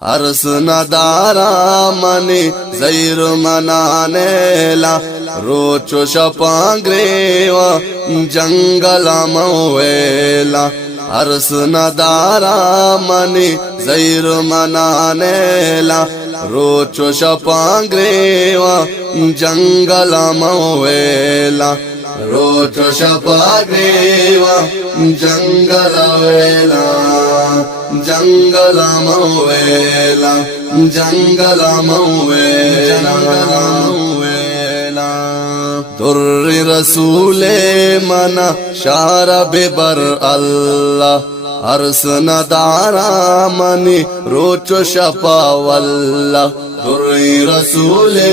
Ours नदारा money जैर मनानेला रोचो शपांग्रेवा जंगल मवेला। Ours नदारा money जैर मनानेला रोचो शपांग्रेवा जंगल मवेला। रोचो शपांग्रेवा जंगल वेला जंगल मवेला जंगल मवेला। दुर्रि रसूले मना शारा बेबर अल्लाह अर्स नदारा मनी रोचो शपावल्ला। दुर्रि रसूले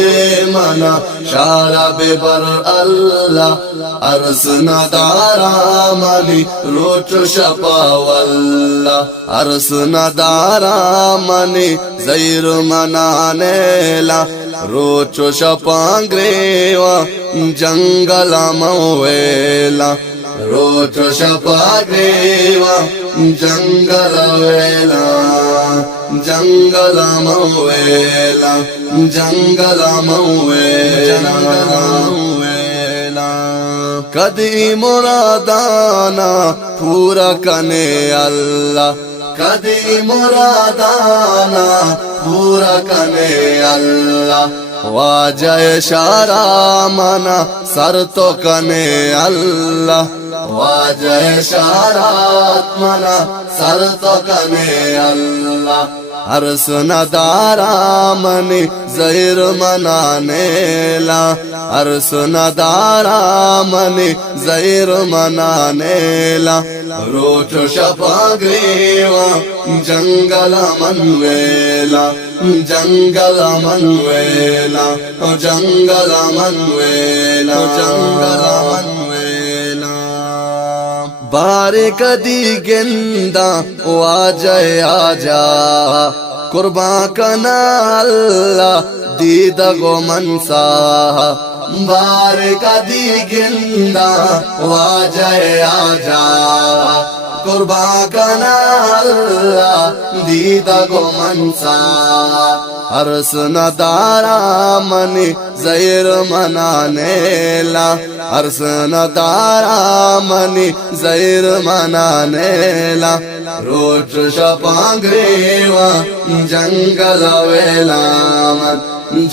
मना शारा बेबर अल्लाह अर्स नदारा मनी रोचो शपावल्ला। अर्स नदारा मनी जैर मनानेला रोचो शपांग्रेवा जंगल मवेला। रोचो शपांग्रेवा जंगल वेला जंगल मवेला जंगल मवेला। कदी मुरादाना पूरा कने अल्लाह कदी मुरादाना पूरा कने अल्लाह। वाजय शारा मना सर तो कने अल्लाह वाजय शारात मना सर तो कने अल्लाह। अर्स नदारा मनी जैर मनानेला अर्स नदारा मनी जैर मनानेला रोचो शपांग्रेवा जंगल मनवेला जंगल मनवेला जंगल मनवेला जंगल मनवेला। बारे कदी गेंदा वाजय आजा कुर्बा कना अल्लाह दीद गो मनसा। बारे कदी गेंदा वाजय आजा कुर्बा कना अल्लाह दीद गो मनसा। अर्स नदारा मनी जैर मनानेला अर्स नदारा मनी जैर मनानेला रोच शपांग्रेवा जंगल वेला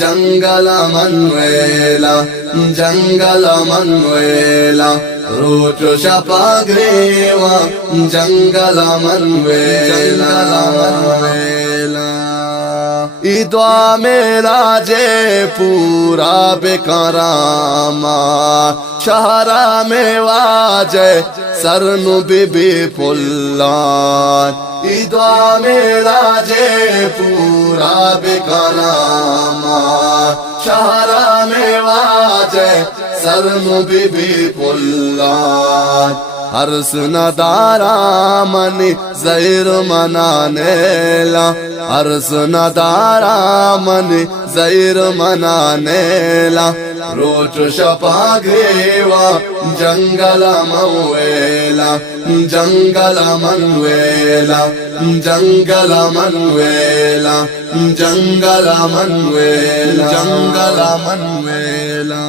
जंगल मनवेला जंगल मनवेला। रोच शपांग्रेवा जंगल मनवेला मनवेला। ईद्वा मेरा जे पूरा बेकारामा शहरा में वाजे सरनु बीबी पुल्लान। ईद्वा मेरा जे पूरा बेकारामा शहरा में वाजे सरनु बीबी पुल्लान। अर्स नदारा मनी जैर मनानेला अर्स नदारा मनी जैर मनानेला रोचो शपांग्रेवा जंगल मवेला जंगल मनवेला जंगल मनवेला जंगल मनवेला जंगल मनवेला।